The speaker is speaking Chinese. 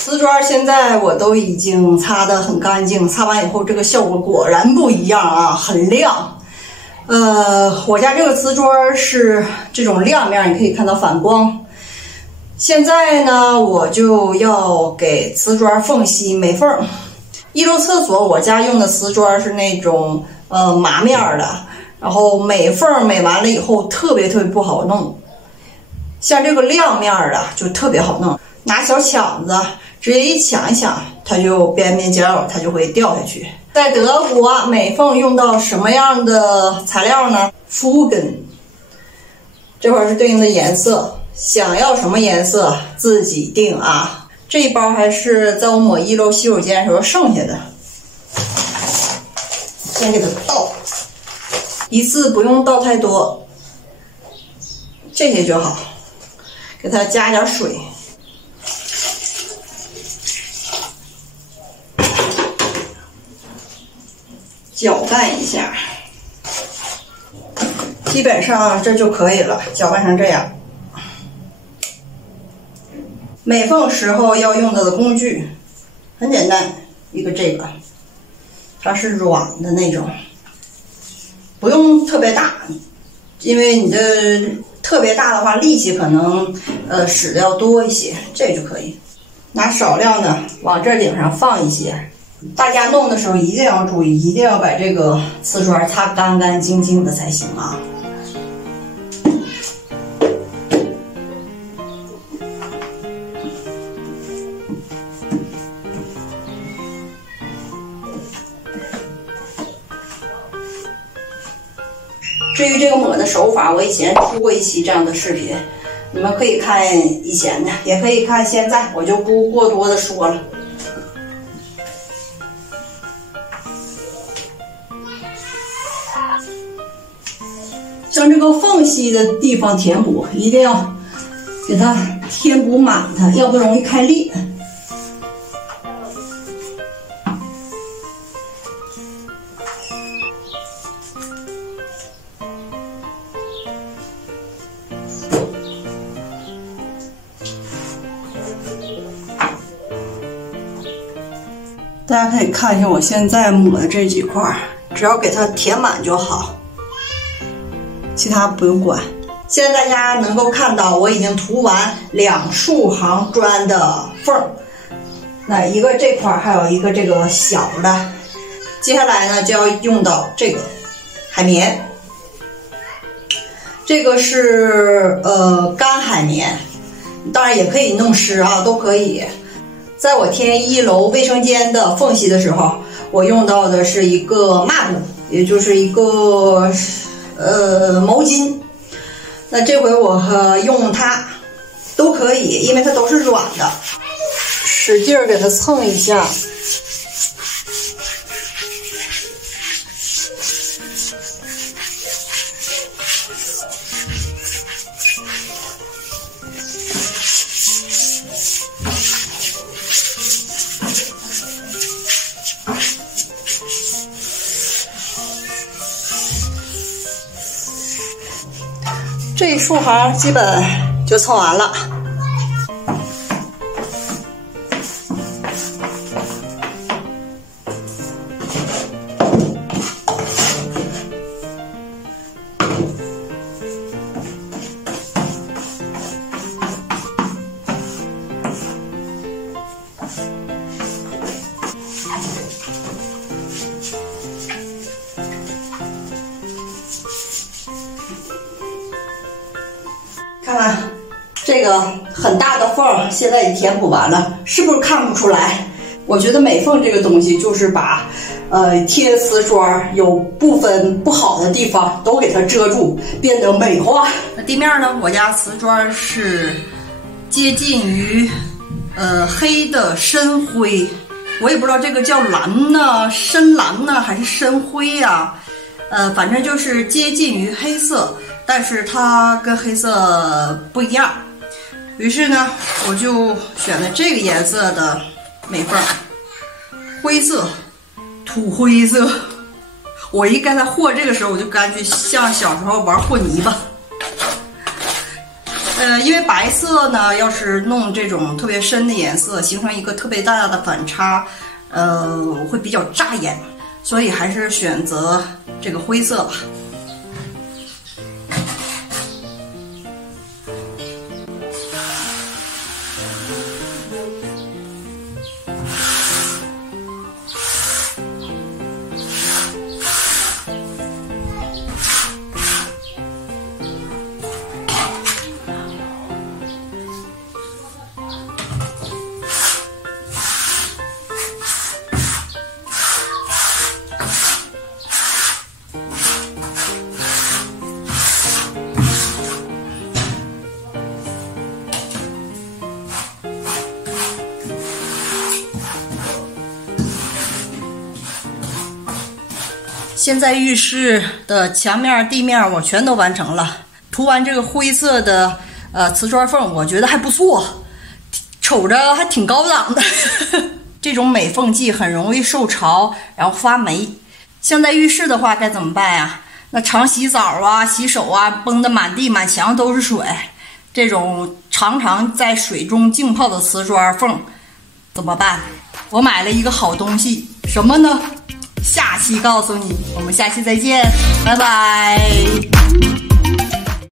瓷砖现在我都已经擦得很干净，擦完以后这个效果果然不一样啊，很亮。我家这个瓷砖是这种亮面，你可以看到反光。现在呢，我就要给瓷砖缝隙美缝。一楼厕所我家用的瓷砖是那种麻面的，然后美缝美完了以后特别不好弄。像这个亮面的就特别好弄，拿小抢子直接一抢一抢，它就边边角它就会掉下去。在德国美缝用到什么样的材料呢？麸根，这会儿是对应的颜色，想要什么颜色自己定啊。这一包还是在我抹一楼洗手间时候剩下的，先给它倒，一次不用倒太多，这些就好，给它加点水。搅拌一下，基本上这就可以了，搅拌成这样。美缝时候要用到的工具很简单，一个这个，它是软的那种，不用特别大，因为你的特别大的话力气可能使的要多一些，这就可以。拿少量的往这顶上放一些。大家弄的时候一定要注意，一定要把这个瓷砖擦干干净净的才行啊。至于这个抹的手法，我以前出过一期这样的视频，你们可以看以前的，也可以看现在，我就不过多的说了。像这个缝隙的地方填补，一定要给它填补满它，要不容易开裂。大家可以看一下我现在抹的这几块，只要给它填满就好。其他不用管。现在大家能够看到，我已经涂完2竖行砖的缝，那一个这块，还有一个这个小的。接下来呢，就要用到这个海绵，这个是干海绵，当然也可以弄湿啊，都可以。在我填1楼卫生间的缝隙的时候，我用到的是一个抹布，也就是一个毛巾。那这回我用它都可以，因为它都是软的，使劲给它蹭一下。这一竖行基本就蹭完了。看看这个很大的缝，现在已填补完了，是不是看不出来？我觉得美缝这个东西就是把贴瓷砖有部分不好的地方都给它遮住，变得美化。地面呢，我家瓷砖是接近于黑的深灰，我也不知道这个叫蓝呢、深蓝呢还是深灰呀、反正就是接近于黑色。但是它跟黑色不一样，于是呢，我就选了这个颜色的美缝，灰色，土灰色。我一跟它和这个时候，我就感觉像小时候玩和泥巴。因为白色呢，要是弄这种特别深的颜色，形成一个特别大的反差，会比较扎眼，所以还是选择这个灰色吧。现在浴室的墙面、地面我全都完成了，涂完这个灰色的瓷砖缝，我觉得还不错，瞅着还挺高档的。这种美缝剂很容易受潮，然后发霉。像在浴室的话该怎么办呀？那常洗澡啊、洗手啊，崩得满地满墙都是水，这种常常在水中浸泡的瓷砖缝怎么办？我买了一个好东西，什么呢？下期告诉你，我们下期再见，拜拜。